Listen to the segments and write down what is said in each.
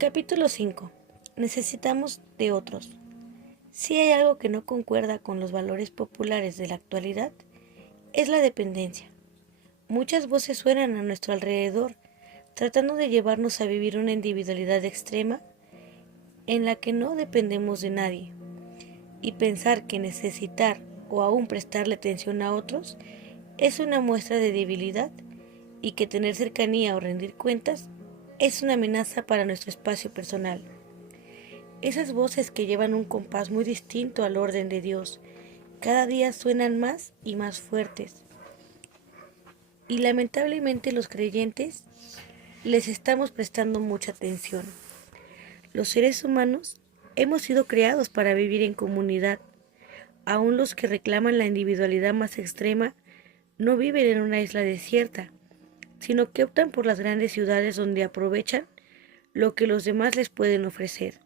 Capítulo 5. Necesitamos de otros. Si hay algo que no concuerda con los valores populares de la actualidad, es la dependencia. Muchas voces suenan a nuestro alrededor, tratando de llevarnos a vivir una individualidad extrema en la que no dependemos de nadie. Y pensar que necesitar o aún prestarle atención a otros es una muestra de debilidad y que tener cercanía o rendir cuentas es una amenaza para nuestro espacio personal. Esas voces que llevan un compás muy distinto al orden de Dios, cada día suenan más y más fuertes. Y lamentablemente los creyentes les estamos prestando mucha atención. Los seres humanos hemos sido creados para vivir en comunidad. Aún los que reclaman la individualidad más extrema no viven en una isla desierta, sino que optan por las grandes ciudades donde aprovechan lo que los demás les pueden ofrecer.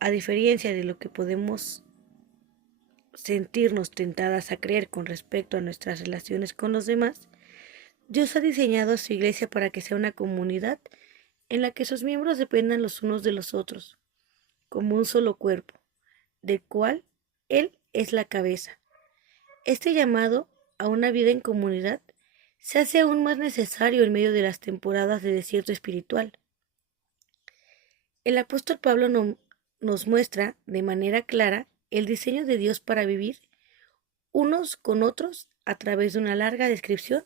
A diferencia de lo que podemos sentirnos tentadas a creer con respecto a nuestras relaciones con los demás, Dios ha diseñado a su iglesia para que sea una comunidad en la que sus miembros dependan los unos de los otros, como un solo cuerpo, del cual Él es la cabeza. Este llamado a una vida en comunidad se hace aún más necesario en medio de las temporadas de desierto espiritual. El apóstol Pablo nos muestra de manera clara el diseño de Dios para vivir unos con otros a través de una larga descripción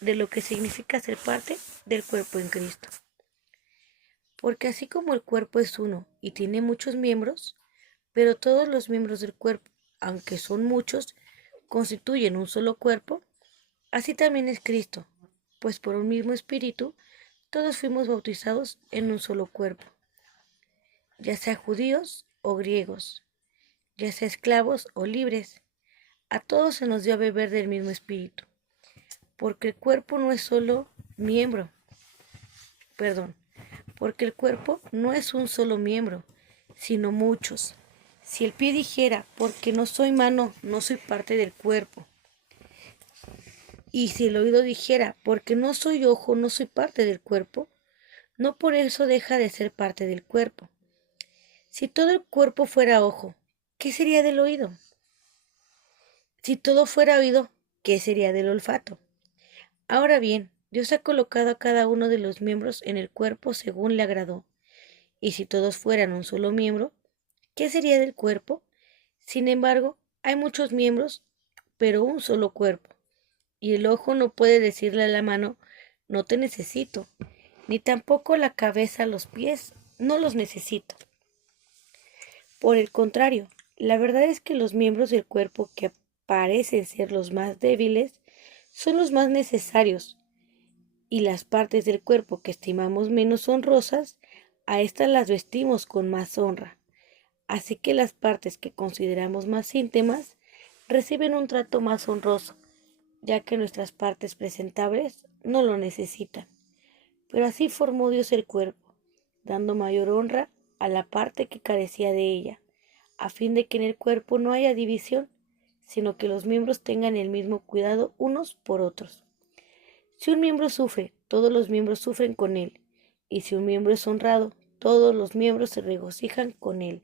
de lo que significa ser parte del cuerpo en Cristo. Porque así como el cuerpo es uno y tiene muchos miembros, pero todos los miembros del cuerpo, aunque son muchos, constituyen un solo cuerpo, así también es Cristo, pues por un mismo espíritu todos fuimos bautizados en un solo cuerpo, ya sea judíos o griegos, ya sea esclavos o libres, a todos se nos dio a beber del mismo espíritu, porque el cuerpo no es solo miembro, porque el cuerpo no es un solo miembro, sino muchos. Si el pie dijera, porque no soy mano, no soy parte del cuerpo, y si el oído dijera, porque no soy ojo, no soy parte del cuerpo, no por eso deja de ser parte del cuerpo. Si todo el cuerpo fuera ojo, ¿qué sería del oído? Si todo fuera oído, ¿qué sería del olfato? Ahora bien, Dios ha colocado a cada uno de los miembros en el cuerpo según le agradó. Y si todos fueran un solo miembro, ¿qué sería del cuerpo? Sin embargo, hay muchos miembros, pero un solo cuerpo. Y el ojo no puede decirle a la mano, no te necesito, ni tampoco la cabeza a los pies, no los necesito. Por el contrario, la verdad es que los miembros del cuerpo que parecen ser los más débiles son los más necesarios, y las partes del cuerpo que estimamos menos honrosas, a estas las vestimos con más honra. Así que las partes que consideramos más íntimas reciben un trato más honroso, ya que nuestras partes presentables no lo necesitan. Pero así formó Dios el cuerpo, dando mayor honra a la parte que carecía de ella, a fin de que en el cuerpo no haya división, sino que los miembros tengan el mismo cuidado unos por otros. Si un miembro sufre, todos los miembros sufren con él, y si un miembro es honrado, todos los miembros se regocijan con él.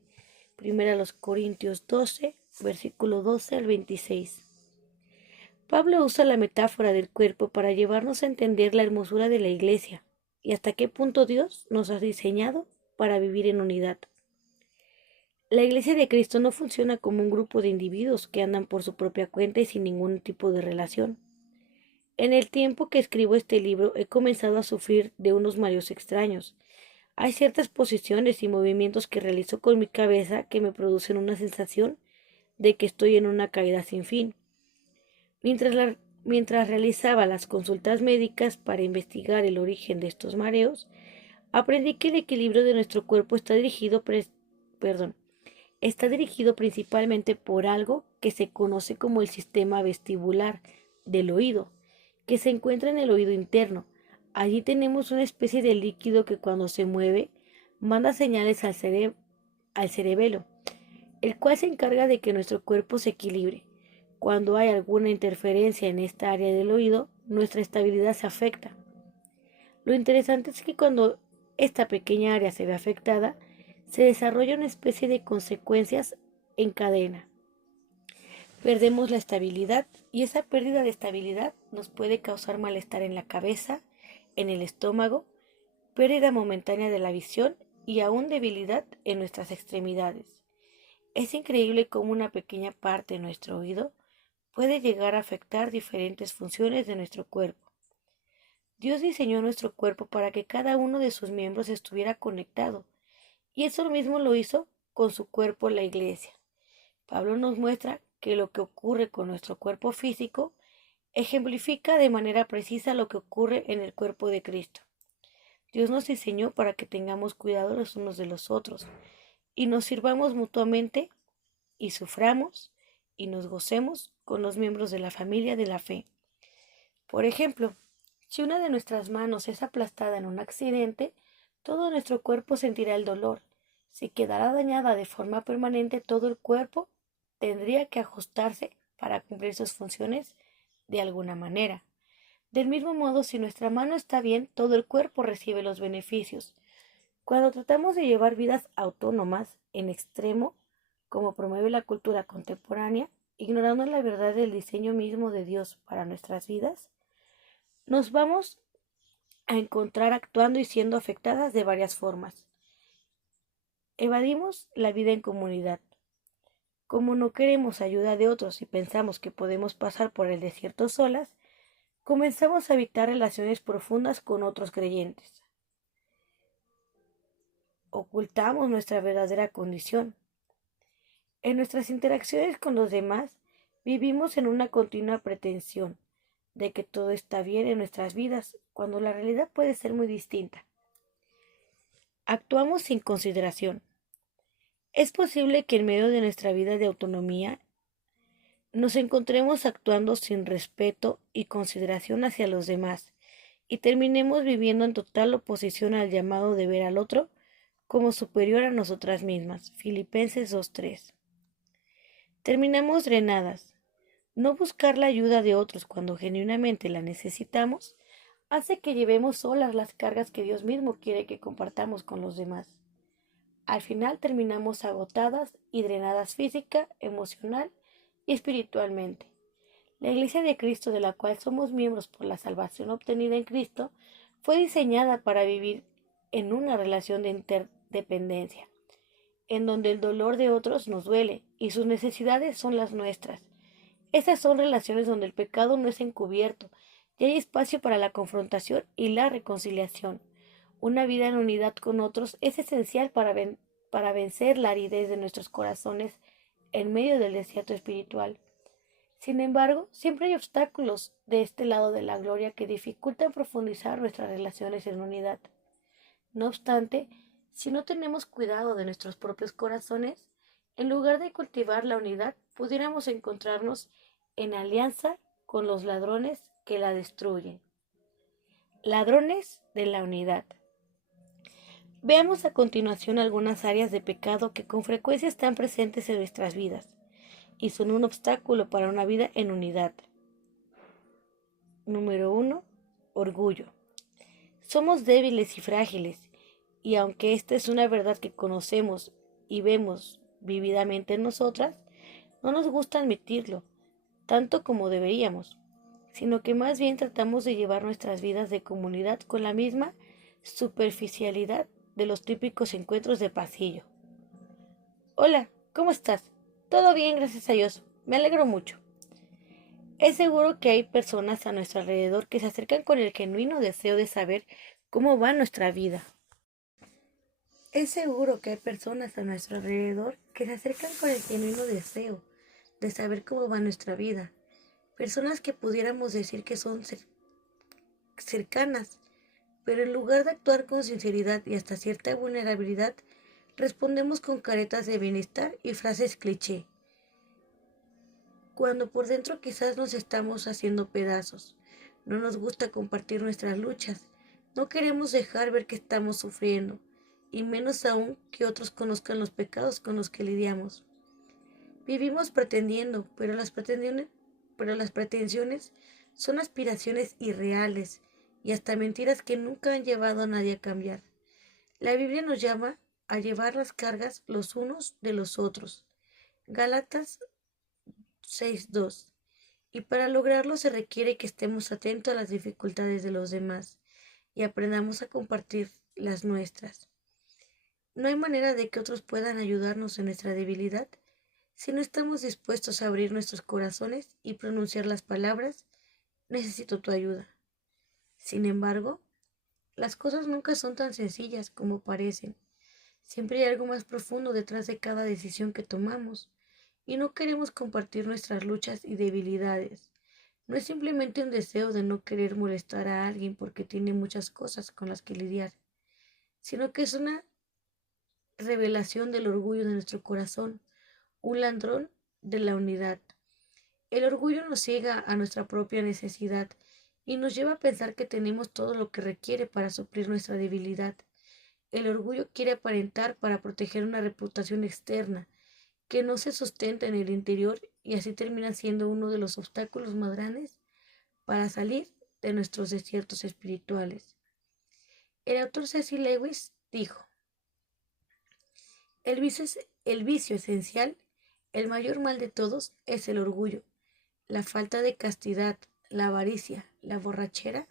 Primera a los Corintios 12, versículo 12 al 26. Pablo usa la metáfora del cuerpo para llevarnos a entender la hermosura de la iglesia y hasta qué punto Dios nos ha diseñado para vivir en unidad. La iglesia de Cristo no funciona como un grupo de individuos que andan por su propia cuenta y sin ningún tipo de relación. En el tiempo que escribo este libro he comenzado a sufrir de unos mareos extraños. Hay ciertas posiciones y movimientos que realizo con mi cabeza que me producen una sensación de que estoy en una caída sin fin. Mientras realizaba las consultas médicas para investigar el origen de estos mareos, aprendí que el equilibrio de nuestro cuerpo está dirigido principalmente por algo que se conoce como el sistema vestibular del oído, que se encuentra en el oído interno. Allí tenemos una especie de líquido que cuando se mueve manda señales al cerebelo, el cual se encarga de que nuestro cuerpo se equilibre. Cuando hay alguna interferencia en esta área del oído, nuestra estabilidad se afecta. Lo interesante es que cuando esta pequeña área se ve afectada, se desarrolla una especie de consecuencias en cadena. Perdemos la estabilidad y esa pérdida de estabilidad nos puede causar malestar en la cabeza, en el estómago, pérdida momentánea de la visión y aún debilidad en nuestras extremidades. Es increíble cómo una pequeña parte de nuestro oído puede llegar a afectar diferentes funciones de nuestro cuerpo. Dios diseñó nuestro cuerpo para que cada uno de sus miembros estuviera conectado, y eso mismo lo hizo con su cuerpo, la iglesia. Pablo nos muestra que lo que ocurre con nuestro cuerpo físico ejemplifica de manera precisa lo que ocurre en el cuerpo de Cristo. Dios nos diseñó para que tengamos cuidado los unos de los otros y nos sirvamos mutuamente y suframos y nos gocemos con los miembros de la familia de la fe. Por ejemplo, si una de nuestras manos es aplastada en un accidente, todo nuestro cuerpo sentirá el dolor. Si quedara dañada de forma permanente, todo el cuerpo tendría que ajustarse para cumplir sus funciones de alguna manera. Del mismo modo, si nuestra mano está bien, todo el cuerpo recibe los beneficios. Cuando tratamos de llevar vidas autónomas en extremo, como promueve la cultura contemporánea, ignorando la verdad del diseño mismo de Dios para nuestras vidas, nos vamos a encontrar actuando y siendo afectadas de varias formas. Evadimos la vida en comunidad. Como no queremos ayuda de otros y pensamos que podemos pasar por el desierto solas, comenzamos a evitar relaciones profundas con otros creyentes. Ocultamos nuestra verdadera condición. En nuestras interacciones con los demás, vivimos en una continua pretensión de que todo está bien en nuestras vidas, cuando la realidad puede ser muy distinta. Actuamos sin consideración. Es posible que en medio de nuestra vida de autonomía nos encontremos actuando sin respeto y consideración hacia los demás y terminemos viviendo en total oposición al llamado de ver al otro como superior a nosotras mismas. Filipenses 2:3. Terminamos drenadas. No buscar la ayuda de otros cuando genuinamente la necesitamos hace que llevemos solas las cargas que Dios mismo quiere que compartamos con los demás. Al final terminamos agotadas y drenadas física, emocional y espiritualmente. La Iglesia de Cristo, de la cual somos miembros por la salvación obtenida en Cristo, fue diseñada para vivir en una relación de interdependencia, en donde el dolor de otros nos duele y sus necesidades son las nuestras. Esas son relaciones donde el pecado no es encubierto y hay espacio para la confrontación y la reconciliación. Una vida en unidad con otros es esencial para vencer la aridez de nuestros corazones en medio del desierto espiritual. Sin embargo, siempre hay obstáculos de este lado de la gloria que dificultan profundizar nuestras relaciones en unidad. No obstante, si no tenemos cuidado de nuestros propios corazones, en lugar de cultivar la unidad, pudiéramos encontrarnos en alianza con los ladrones que la destruyen. Ladrones de la unidad. Veamos a continuación algunas áreas de pecado que con frecuencia están presentes en nuestras vidas y son un obstáculo para una vida en unidad. Número 1. Orgullo. Somos débiles y frágiles, y aunque esta es una verdad que conocemos y vemos vividamente en nosotras, no nos gusta admitirlo, tanto como deberíamos, sino que más bien tratamos de llevar nuestras vidas de comunidad con la misma superficialidad de los típicos encuentros de pasillo. Hola, ¿cómo estás? Todo bien, gracias a Dios. Me alegro mucho. Es seguro que hay personas a nuestro alrededor que se acercan con el genuino deseo de saber cómo va nuestra vida. Es seguro que hay personas a nuestro alrededor que se acercan con el genuino deseo de saber cómo va nuestra vida. Personas que pudiéramos decir que son cercanas, pero en lugar de actuar con sinceridad y hasta cierta vulnerabilidad, respondemos con caretas de bienestar y frases cliché, cuando por dentro quizás nos estamos haciendo pedazos. No nos gusta compartir nuestras luchas, no queremos dejar ver que estamos sufriendo, y menos aún que otros conozcan los pecados con los que lidiamos. Vivimos pretendiendo, pero las pretensiones son aspiraciones irreales y hasta mentiras que nunca han llevado a nadie a cambiar. La Biblia nos llama a llevar las cargas los unos de los otros. Gálatas 6:2. Y para lograrlo se requiere que estemos atentos a las dificultades de los demás y aprendamos a compartir las nuestras. No hay manera de que otros puedan ayudarnos en nuestra debilidad si no estamos dispuestos a abrir nuestros corazones y pronunciar las palabras, necesito tu ayuda. Sin embargo, las cosas nunca son tan sencillas como parecen. Siempre hay algo más profundo detrás de cada decisión que tomamos y no queremos compartir nuestras luchas y debilidades. No es simplemente un deseo de no querer molestar a alguien porque tiene muchas cosas con las que lidiar, sino que es una revelación del orgullo de nuestro corazón, un ladrón de la unidad. El orgullo nos ciega a nuestra propia necesidad y nos lleva a pensar que tenemos todo lo que requiere para suplir nuestra debilidad. El orgullo quiere aparentar para proteger una reputación externa que no se sustenta en el interior y así termina siendo uno de los obstáculos más grandes para salir de nuestros desiertos espirituales. El autor Cecil Lewis dijo, el vicio esencial, el mayor mal de todos, es el orgullo. La falta de castidad, la avaricia, la borrachera,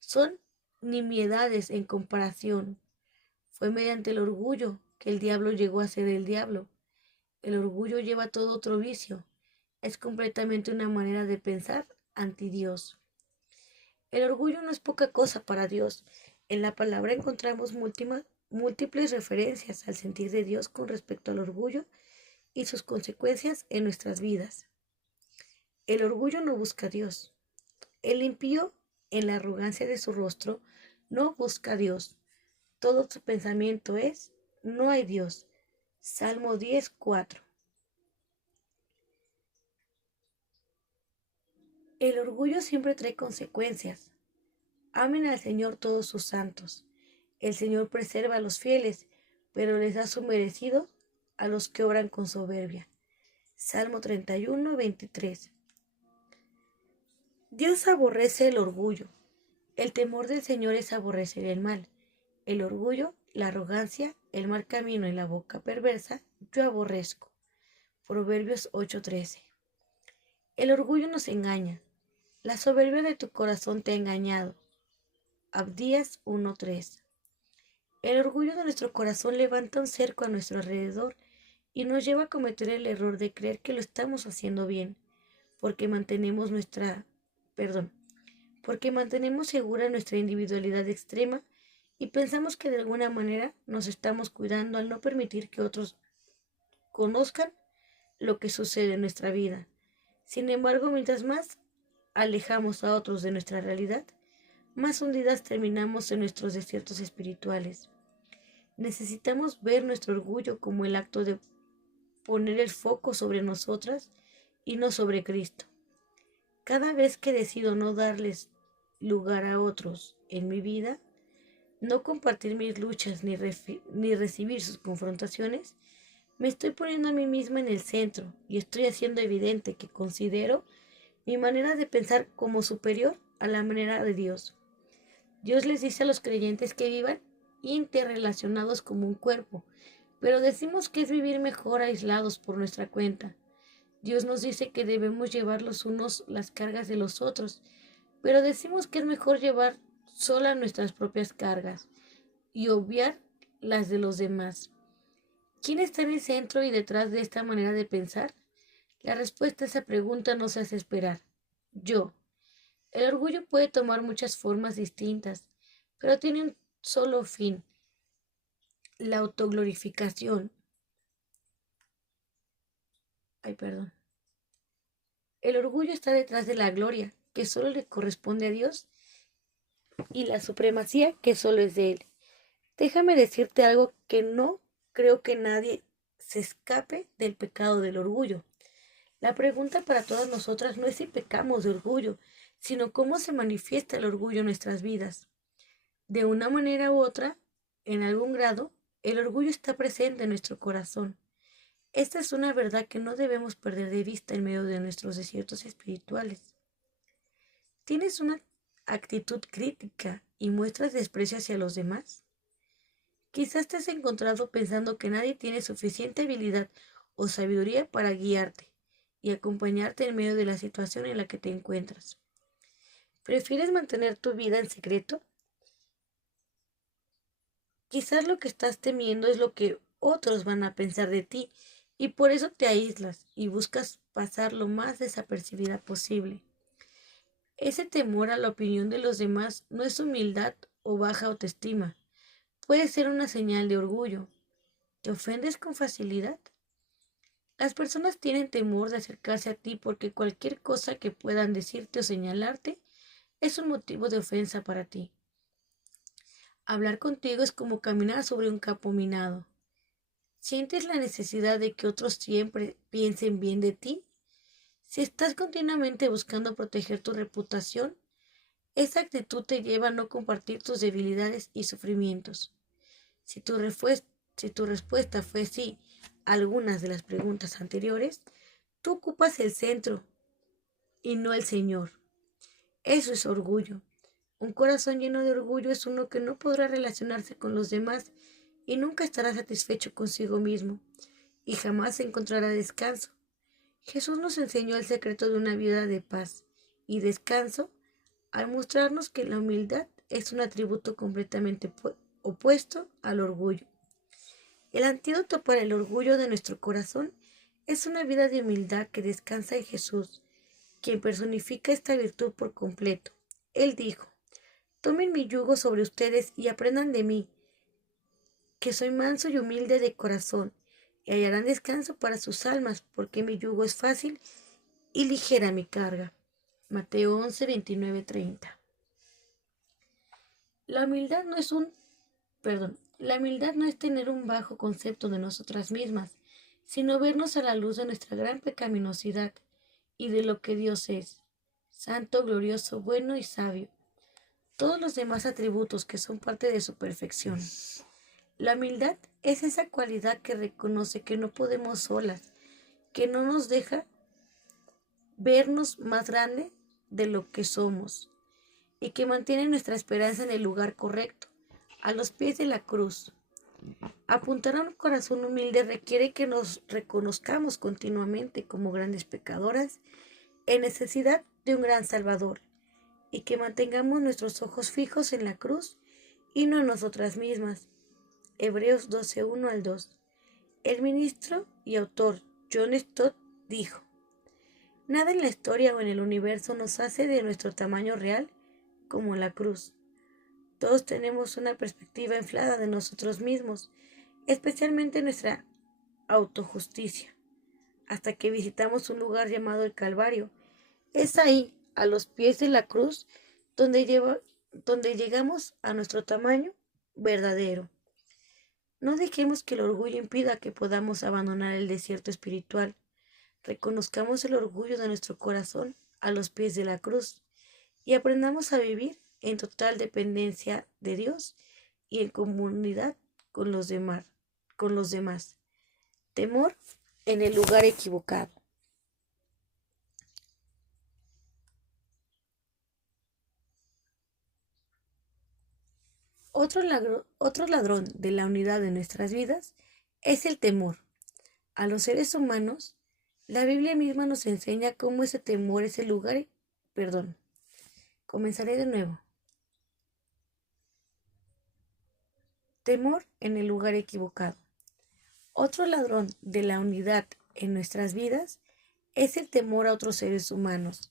son nimiedades en comparación. Fue mediante el orgullo que el diablo llegó a ser el diablo. El orgullo lleva todo otro vicio. Es completamente una manera de pensar anti Dios. El orgullo no es poca cosa para Dios. En la palabra encontramos múltiples referencias al sentir de Dios con respecto al orgullo y sus consecuencias en nuestras vidas. El orgullo no busca a Dios. El impío, en la arrogancia de su rostro, no busca a Dios. Todo su pensamiento es, no hay Dios. Salmo 10:4. El orgullo siempre trae consecuencias. Amen al Señor todos sus santos. El Señor preserva a los fieles, pero les da su merecido a los que obran con soberbia. Salmo 31:23. Dios aborrece el orgullo. El temor del Señor es aborrecer el mal. El orgullo, la arrogancia, el mal camino y la boca perversa, yo aborrezco. Proverbios 8:13. El orgullo nos engaña. La soberbia de tu corazón te ha engañado. Abdías 1:3. El orgullo de nuestro corazón levanta un cerco a nuestro alrededor y nos lleva a cometer el error de creer que lo estamos haciendo bien, porque mantenemos segura nuestra individualidad extrema y pensamos que de alguna manera nos estamos cuidando al no permitir que otros conozcan lo que sucede en nuestra vida. Sin embargo, mientras más alejamos a otros de nuestra realidad, más hundidas terminamos en nuestros desiertos espirituales. Necesitamos ver nuestro orgullo como el acto de poner el foco sobre nosotras y no sobre Cristo. Cada vez que decido no darles lugar a otros en mi vida, no compartir mis luchas ni recibir sus confrontaciones, me estoy poniendo a mí misma en el centro y estoy haciendo evidente que considero mi manera de pensar como superior a la manera de Dios. Dios les dice a los creyentes que vivan interrelacionados como un cuerpo, pero decimos que es vivir mejor aislados por nuestra cuenta. Dios nos dice que debemos llevar los unos las cargas de los otros, pero decimos que es mejor llevar sola nuestras propias cargas y obviar las de los demás. ¿Quién está en el centro y detrás de esta manera de pensar? La respuesta a esa pregunta no se hace esperar. Yo. El orgullo puede tomar muchas formas distintas, pero tiene un solo fin: la autoglorificación. El orgullo está detrás de la gloria, que solo le corresponde a Dios, y la supremacía, que solo es de Él. Déjame decirte algo que no creo que nadie se escape del pecado del orgullo. La pregunta para todas nosotras no es si pecamos de orgullo, sino cómo se manifiesta el orgullo en nuestras vidas. De una manera u otra, en algún grado, el orgullo está presente en nuestro corazón. Esta es una verdad que no debemos perder de vista en medio de nuestros desiertos espirituales. ¿Tienes una actitud crítica y muestras desprecio hacia los demás? Quizás te has encontrado pensando que nadie tiene suficiente habilidad o sabiduría para guiarte y acompañarte en medio de la situación en la que te encuentras. ¿Prefieres mantener tu vida en secreto? Quizás lo que estás temiendo es lo que otros van a pensar de ti y por eso te aíslas y buscas pasar lo más desapercibida posible. Ese temor a la opinión de los demás no es humildad o baja autoestima, puede ser una señal de orgullo. ¿Te ofendes con facilidad? Las personas tienen temor de acercarse a ti porque cualquier cosa que puedan decirte o señalarte es un motivo de ofensa para ti. Hablar contigo es como caminar sobre un campo minado. ¿Sientes la necesidad de que otros siempre piensen bien de ti? Si estás continuamente buscando proteger tu reputación, esa actitud te lleva a no compartir tus debilidades y sufrimientos. Si tu, si tu respuesta fue sí a algunas de las preguntas anteriores, tú ocupas el centro y no el Señor. Eso es orgullo. Un corazón lleno de orgullo es uno que no podrá relacionarse con los demás y nunca estará satisfecho consigo mismo y jamás encontrará descanso. Jesús nos enseñó el secreto de una vida de paz y descanso al mostrarnos que la humildad es un atributo completamente opuesto al orgullo. El antídoto para el orgullo de nuestro corazón es una vida de humildad que descansa en Jesús, quien personifica esta virtud por completo. Él dijo: tomen mi yugo sobre ustedes y aprendan de mí, que soy manso y humilde de corazón, y hallarán descanso para sus almas, porque mi yugo es fácil y ligera mi carga. Mateo 11, 29, 30. La humildad no es la humildad no es tener un bajo concepto de nosotras mismas, sino vernos a la luz de nuestra gran pecaminosidad y de lo que Dios es, santo, glorioso, bueno y sabio. Todos los demás atributos que son parte de su perfección. La humildad es esa cualidad que reconoce que no podemos solas, que no nos deja vernos más grande de lo que somos y que mantiene nuestra esperanza en el lugar correcto, a los pies de la cruz. Apuntar a un corazón humilde requiere que nos reconozcamos continuamente como grandes pecadoras en necesidad de un gran Salvador y que mantengamos nuestros ojos fijos en la cruz y no en nosotras mismas. Hebreos 12, 1 al 2. El ministro y autor John Stott dijo: nada en la historia o en el universo nos hace de nuestro tamaño real como la cruz. Todos tenemos una perspectiva inflada de nosotros mismos, especialmente nuestra autojusticia, hasta que visitamos un lugar llamado el Calvario. Es ahí, a los pies de la cruz, donde llegamos a nuestro tamaño verdadero. No dejemos que el orgullo impida que podamos abandonar el desierto espiritual. Reconozcamos el orgullo de nuestro corazón a los pies de la cruz y aprendamos a vivir en total dependencia de Dios y en comunidad con los demás. Temor en el lugar equivocado. Otro ladrón de la unidad de nuestras vidas es el temor. A los seres humanos, la Biblia misma nos enseña cómo ese temor es el lugar. Comenzaré de nuevo. Temor en el lugar equivocado. Otro ladrón de la unidad en nuestras vidas es el temor a otros seres humanos.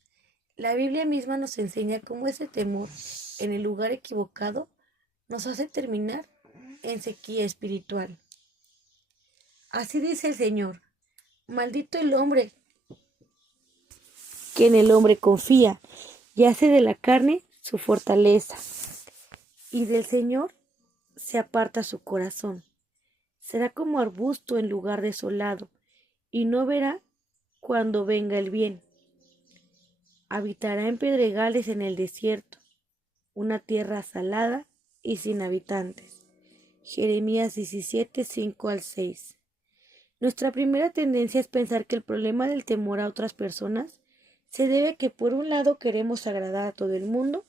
La Biblia misma nos enseña cómo ese temor en el lugar equivocado nos hace terminar en sequía espiritual. Así dice el Señor: maldito el hombre que en el hombre confía y hace de la carne su fortaleza, y del Señor se aparta su corazón. Será como arbusto en lugar desolado, y no verá cuando venga el bien. Habitará en pedregales en el desierto, una tierra salada y sin habitantes. Jeremías 17, 5 al 6. Nuestra primera tendencia es pensar que el problema del temor a otras personas se debe a que por un lado queremos agradar a todo el mundo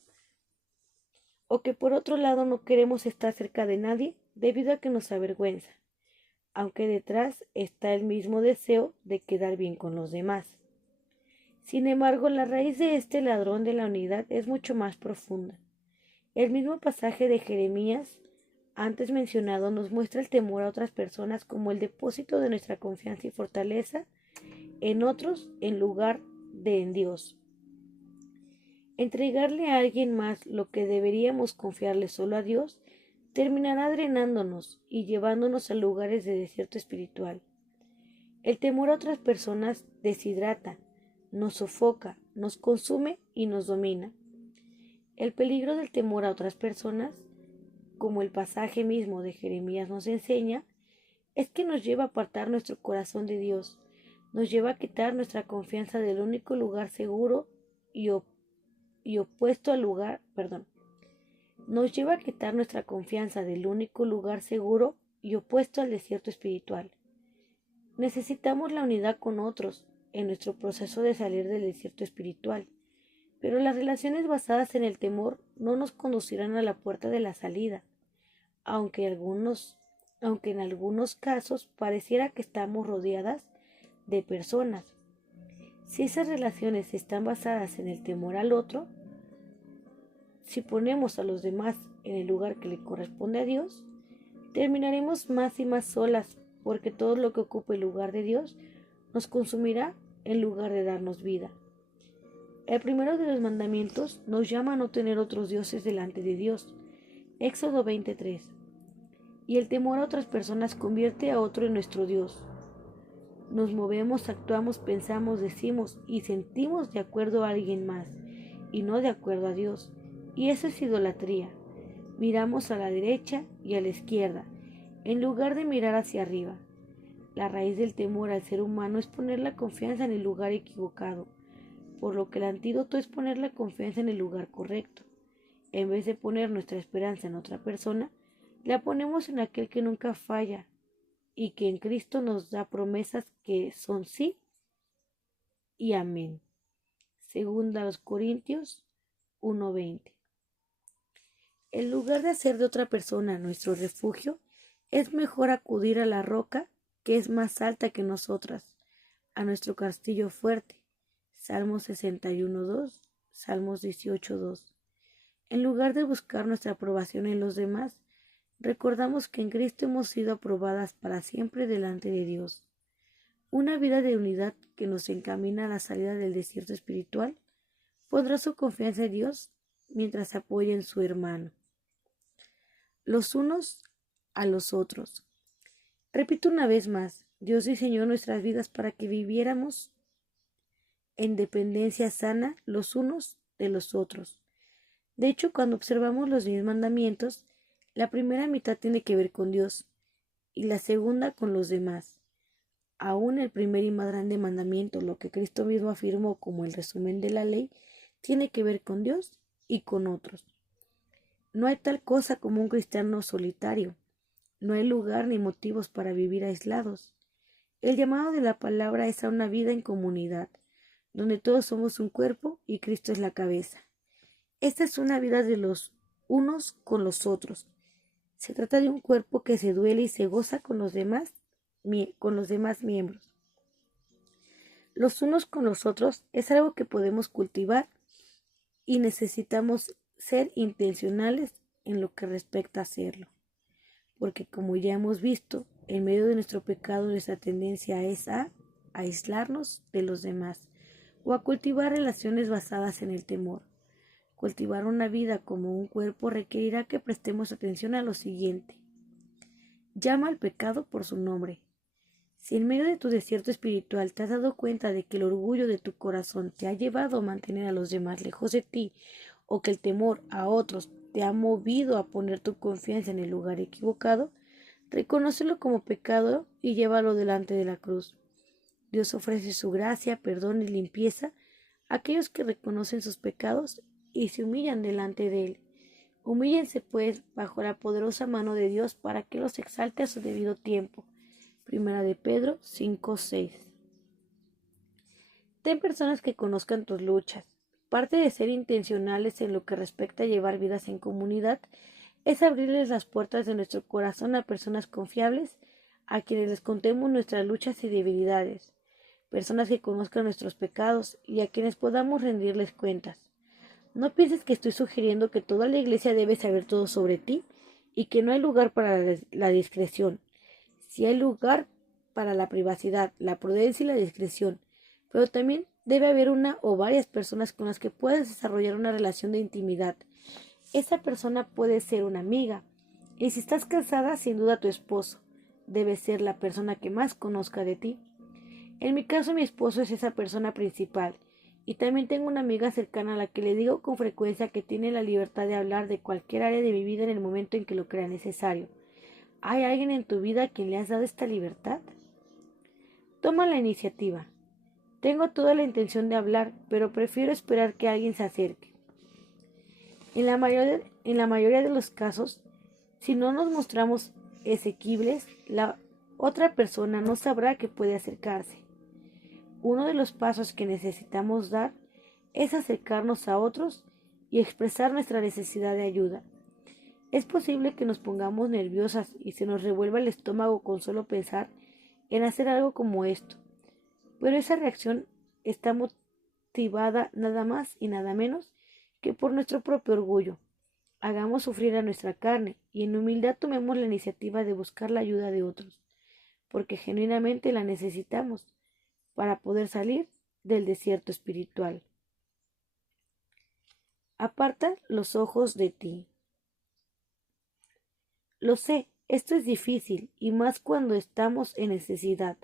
o que por otro lado no queremos estar cerca de nadie debido a que nos avergüenza, aunque detrás está el mismo deseo de quedar bien con los demás. Sin embargo, la raíz de este ladrón de la unidad es mucho más profunda. El mismo pasaje de Jeremías antes mencionado nos muestra el temor a otras personas como el depósito de nuestra confianza y fortaleza en otros en lugar de en Dios. Entregarle a alguien más lo que deberíamos confiarle solo a Dios terminará drenándonos y llevándonos a lugares de desierto espiritual. El temor a otras personas deshidrata, nos sofoca, nos consume y nos domina. El peligro del temor a otras personas, como el pasaje mismo de Jeremías nos enseña, es que nos lleva a apartar nuestro corazón de Dios, nos lleva a quitar nuestra confianza del único lugar seguro y opuesto al lugar, nos lleva a quitar nuestra confianza del único lugar seguro y opuesto al desierto espiritual. Necesitamos la unidad con otros en nuestro proceso de salir del desierto espiritual, pero las relaciones basadas en el temor no nos conducirán a la puerta de la salida, aunque en algunos casos pareciera que estamos rodeadas de personas. Si esas relaciones están basadas en el temor al otro, si ponemos a los demás en el lugar que le corresponde a Dios, terminaremos más y más solas, porque todo lo que ocupe el lugar de Dios nos consumirá en lugar de darnos vida. El primero de los mandamientos nos llama a no tener otros dioses delante de Dios. Éxodo 23. Y el temor a otras personas convierte a otro en nuestro Dios. Nos movemos, actuamos, pensamos, decimos y sentimos de acuerdo a alguien más y no de acuerdo a Dios. Y eso es idolatría. Miramos a la derecha y a la izquierda, en lugar de mirar hacia arriba. La raíz del temor al ser humano es poner la confianza en el lugar equivocado, por lo que el antídoto es poner la confianza en el lugar correcto. En vez de poner nuestra esperanza en otra persona, la ponemos en aquel que nunca falla y que en Cristo nos da promesas que son sí y amén. Segunda a los Corintios 1:20. En lugar de hacer de otra persona nuestro refugio, es mejor acudir a la roca que es más alta que nosotras, a nuestro castillo fuerte. Salmos 61:2, Salmos 18:2. En lugar de buscar nuestra aprobación en los demás, recordamos que en Cristo hemos sido aprobadas para siempre delante de Dios. Una vida de unidad que nos encamina a la salida del desierto espiritual pondrá su confianza en Dios mientras apoya en su hermano. Los unos a los otros. Repito una vez más, Dios diseñó nuestras vidas para que viviéramos en dependencia sana los unos de los otros. De hecho, cuando observamos los 10 mandamientos, la primera mitad tiene que ver con Dios y la segunda con los demás. Aún el primer y más grande mandamiento, lo que Cristo mismo afirmó como el resumen de la ley, tiene que ver con Dios y con otros. No hay tal cosa como un cristiano solitario. No hay lugar ni motivos para vivir aislados. El llamado de la palabra es a una vida en comunidad, donde todos somos un cuerpo y Cristo es la cabeza. Esta es una vida de los unos con los otros. Se trata de un cuerpo que se duele y se goza con los demás miembros. Los unos con los otros es algo que podemos cultivar y necesitamos ser intencionales en lo que respecta a hacerlo. Porque como ya hemos visto, en medio de nuestro pecado nuestra tendencia es a aislarnos de los demás o a cultivar relaciones basadas en el temor. Cultivar una vida como un cuerpo requerirá que prestemos atención a lo siguiente. Llama al pecado por su nombre. Si en medio de tu desierto espiritual te has dado cuenta de que el orgullo de tu corazón te ha llevado a mantener a los demás lejos de ti, o que el temor a otros te ha movido a poner tu confianza en el lugar equivocado, reconócelo como pecado y llévalo delante de la cruz. Dios ofrece su gracia, perdón y limpieza a aquellos que reconocen sus pecados y se humillan delante de Él. Humíllense pues bajo la poderosa mano de Dios para que los exalte a su debido tiempo. Primera de Pedro 5:6. Ten personas que conozcan tus luchas, Parte de ser intencionales en lo que respecta a llevar vidas en comunidad es abrirles las puertas de nuestro corazón a personas confiables, a quienes les contemos nuestras luchas y debilidades, personas que conozcan nuestros pecados y a quienes podamos rendirles cuentas. No pienses que estoy sugiriendo que toda la iglesia debe saber todo sobre ti y que no hay lugar para la discreción. Sí hay lugar para la privacidad, la prudencia y la discreción, pero también debe haber una o varias personas con las que puedas desarrollar una relación de intimidad. Esa persona puede ser una amiga, y si estás casada, sin duda tu esposo debe ser la persona que más conozca de ti. En mi caso, mi esposo es esa persona principal, y también tengo una amiga cercana a la que le digo con frecuencia que tiene la libertad de hablar de cualquier área de mi vida en el momento en que lo crea necesario. ¿Hay alguien en tu vida a quien le has dado esta libertad? Toma la iniciativa. Tengo toda la intención de hablar, pero prefiero esperar que alguien se acerque. En la mayoría de los casos, si no nos mostramos exequibles, la otra persona no sabrá que puede acercarse. Uno de los pasos que necesitamos dar es acercarnos a otros y expresar nuestra necesidad de ayuda. Es posible que nos pongamos nerviosas y se nos revuelva el estómago con solo pensar en hacer algo como esto, pero esa reacción está motivada nada más y nada menos que por nuestro propio orgullo. Hagamos sufrir a nuestra carne y en humildad tomemos la iniciativa de buscar la ayuda de otros, porque genuinamente la necesitamos para poder salir del desierto espiritual. Aparta los ojos de ti. Lo sé, esto es difícil y más cuando estamos en necesidad.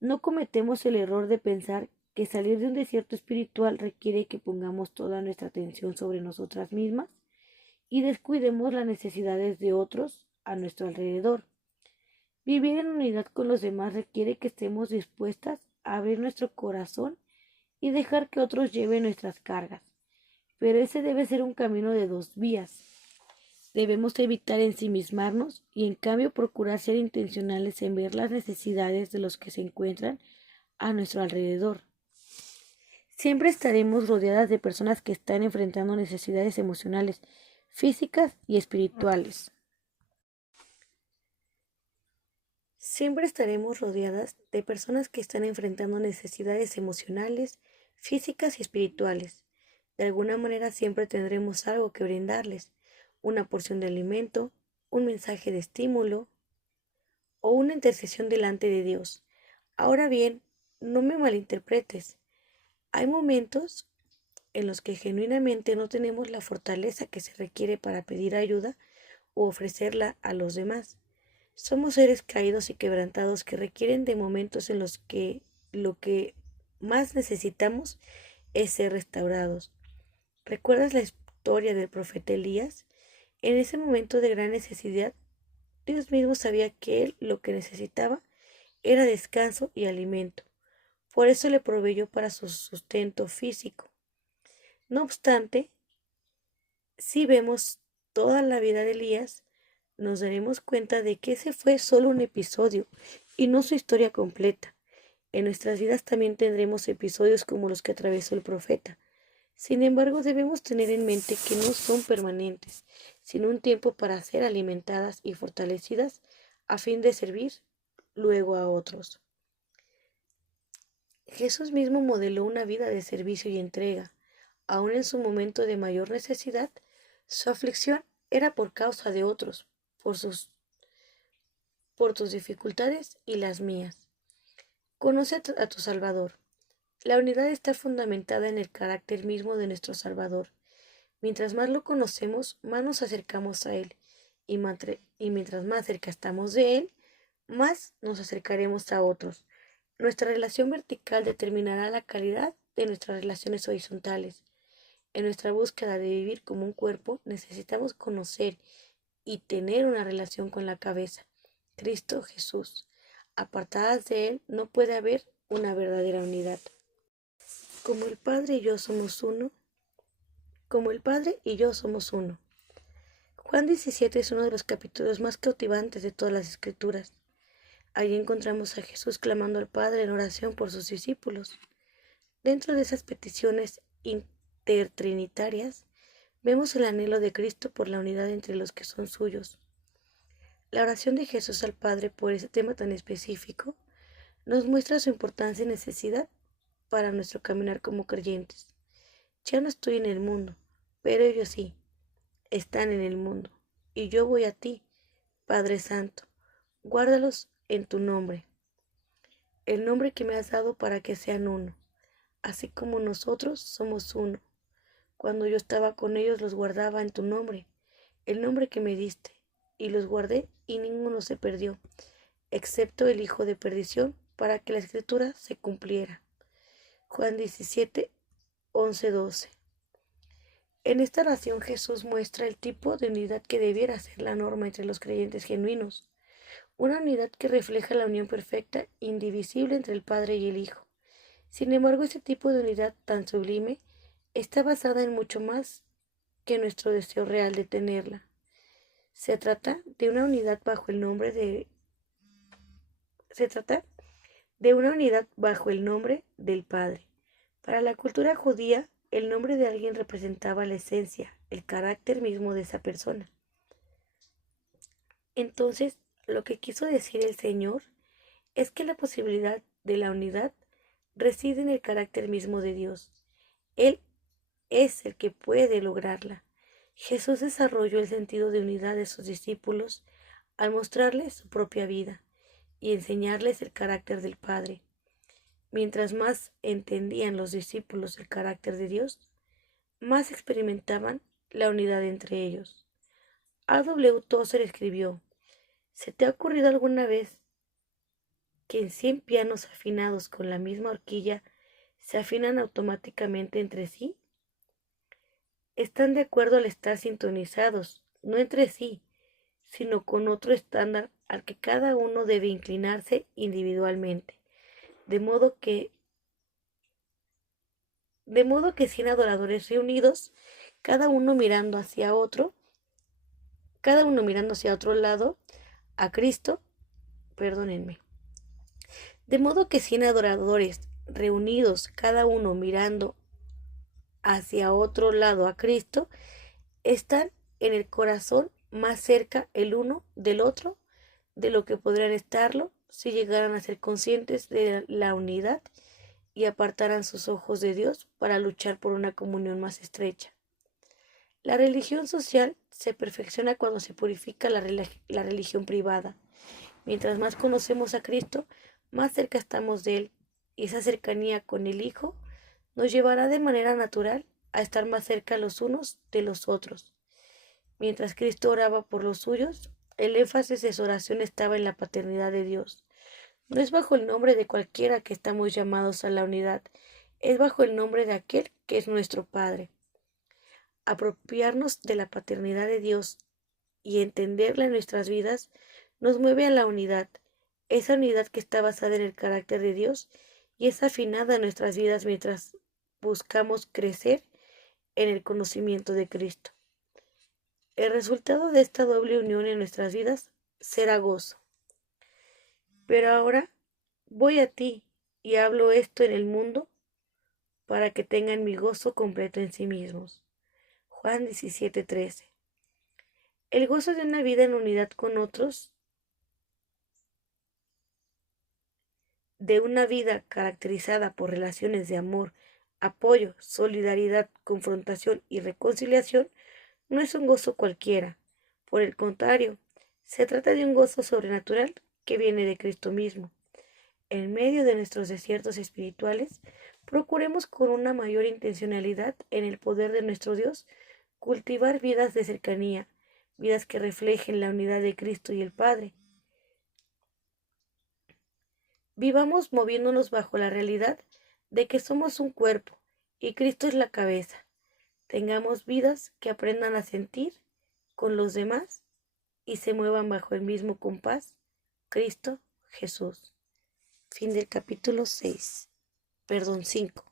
No cometemos el error de pensar que salir de un desierto espiritual requiere que pongamos toda nuestra atención sobre nosotras mismas y descuidemos las necesidades de otros a nuestro alrededor. Vivir en unidad con los demás requiere que estemos dispuestas a abrir nuestro corazón y dejar que otros lleven nuestras cargas. Pero ese debe ser un camino de dos vías. Debemos evitar ensimismarnos y en cambio procurar ser intencionales en ver las necesidades de los que se encuentran a nuestro alrededor. Siempre estaremos rodeadas de personas que están enfrentando necesidades emocionales, físicas y espirituales. Siempre estaremos rodeadas de personas que están enfrentando necesidades emocionales, físicas y espirituales. De alguna manera siempre tendremos algo que brindarles, una porción de alimento, un mensaje de estímulo o una intercesión delante de Dios. Ahora bien, no me malinterpretes. Hay momentos en los que genuinamente no tenemos la fortaleza que se requiere para pedir ayuda o ofrecerla a los demás. Somos seres caídos y quebrantados que requieren de momentos en los que lo que más necesitamos es ser restaurados. ¿Recuerdas la historia del profeta Elías? En ese momento de gran necesidad, Dios mismo sabía que él lo que necesitaba era descanso y alimento. Por eso le proveyó para su sustento físico. No obstante, si vemos toda la vida de Elías, nos daremos cuenta de que ese fue solo un episodio y no su historia completa. En nuestras vidas también tendremos episodios como los que atravesó el profeta. Sin embargo, debemos tener en mente que no son permanentes, sino un tiempo para ser alimentadas y fortalecidas a fin de servir luego a otros. Jesús mismo modeló una vida de servicio y entrega. Aun en su momento de mayor necesidad, su aflicción era por causa de otros, por tus dificultades y las mías. Conoce a tu Salvador. La unidad está fundamentada en el carácter mismo de nuestro Salvador. Mientras más lo conocemos, más nos acercamos a Él, y mientras más cerca estamos de Él, más nos acercaremos a otros. Nuestra relación vertical determinará la calidad de nuestras relaciones horizontales. En nuestra búsqueda de vivir como un cuerpo, necesitamos conocer y tener una relación con la cabeza, Cristo Jesús. Apartadas de Él no puede haber una verdadera unidad. Como el Padre y yo somos uno, Juan 17 es uno de los capítulos más cautivantes de todas las Escrituras. Allí encontramos a Jesús clamando al Padre en oración por sus discípulos. Dentro de esas peticiones intertrinitarias, vemos el anhelo de Cristo por la unidad entre los que son suyos. La oración de Jesús al Padre por ese tema tan específico nos muestra su importancia y necesidad para nuestro caminar como creyentes. Ya no estoy en el mundo, pero ellos sí, están en el mundo, y yo voy a ti, Padre Santo, guárdalos en tu nombre, el nombre que me has dado para que sean uno, así como nosotros somos uno. Cuando yo estaba con ellos los guardaba en tu nombre, el nombre que me diste, y los guardé y ninguno se perdió, excepto el hijo de perdición, para que la escritura se cumpliera. Juan 17, 11, 12. En esta oración Jesús muestra el tipo de unidad que debiera ser la norma entre los creyentes genuinos, una unidad que refleja la unión perfecta, indivisible entre el Padre y el Hijo. Sin embargo, este tipo de unidad tan sublime está basada en mucho más que nuestro deseo real de tenerla. Se trata de una unidad bajo el nombre del Padre. Para la cultura judía, el nombre de alguien representaba la esencia, el carácter mismo de esa persona. Entonces, lo que quiso decir el Señor es que la posibilidad de la unidad reside en el carácter mismo de Dios. Él es el que puede lograrla. Jesús desarrolló el sentido de unidad de sus discípulos al mostrarles su propia vida y enseñarles el carácter del Padre. Mientras más entendían los discípulos el carácter de Dios, más experimentaban la unidad entre ellos. A. W. Tozer escribió: ¿se te ha ocurrido alguna vez que en 100 pianos afinados con la misma horquilla se afinan automáticamente entre sí? Están de acuerdo al estar sintonizados, no entre sí, sino con otro estándar al que cada uno debe inclinarse individualmente, de modo que 100 adoradores reunidos, cada uno mirando hacia otro lado, a Cristo, de modo que 100 adoradores reunidos, cada uno mirando hacia otro lado a Cristo, están en el corazón más cerca el uno del otro de lo que podrían estarlo si llegaran a ser conscientes de la unidad y apartaran sus ojos de Dios para luchar por una comunión más estrecha. La religión social se perfecciona cuando se purifica la religión privada. Mientras más conocemos a Cristo, más cerca estamos de Él, y esa cercanía con el Hijo nos llevará de manera natural a estar más cerca los unos de los otros. Mientras Cristo oraba por los suyos, el énfasis de su oración estaba en la paternidad de Dios. No es bajo el nombre de cualquiera que estamos llamados a la unidad, es bajo el nombre de aquel que es nuestro Padre. Apropiarnos de la paternidad de Dios y entenderla en nuestras vidas nos mueve a la unidad, esa unidad que está basada en el carácter de Dios y es afinada en nuestras vidas mientras buscamos crecer en el conocimiento de Cristo. El resultado de esta doble unión en nuestras vidas será gozo. Pero ahora voy a ti y hablo esto en el mundo para que tengan mi gozo completo en sí mismos. Juan 17:13. El gozo de una vida en unidad con otros, de una vida caracterizada por relaciones de amor, apoyo, solidaridad, confrontación y reconciliación, no es un gozo cualquiera. Por el contrario, se trata de un gozo sobrenatural que viene de Cristo mismo. En medio de nuestros desiertos espirituales, procuremos con una mayor intencionalidad en el poder de nuestro Dios cultivar vidas de cercanía, vidas que reflejen la unidad de Cristo y el Padre. Vivamos moviéndonos bajo la realidad de que somos un cuerpo y Cristo es la cabeza. Tengamos vidas que aprendan a sentir con los demás y se muevan bajo el mismo compás, Cristo Jesús. Fin del capítulo 5.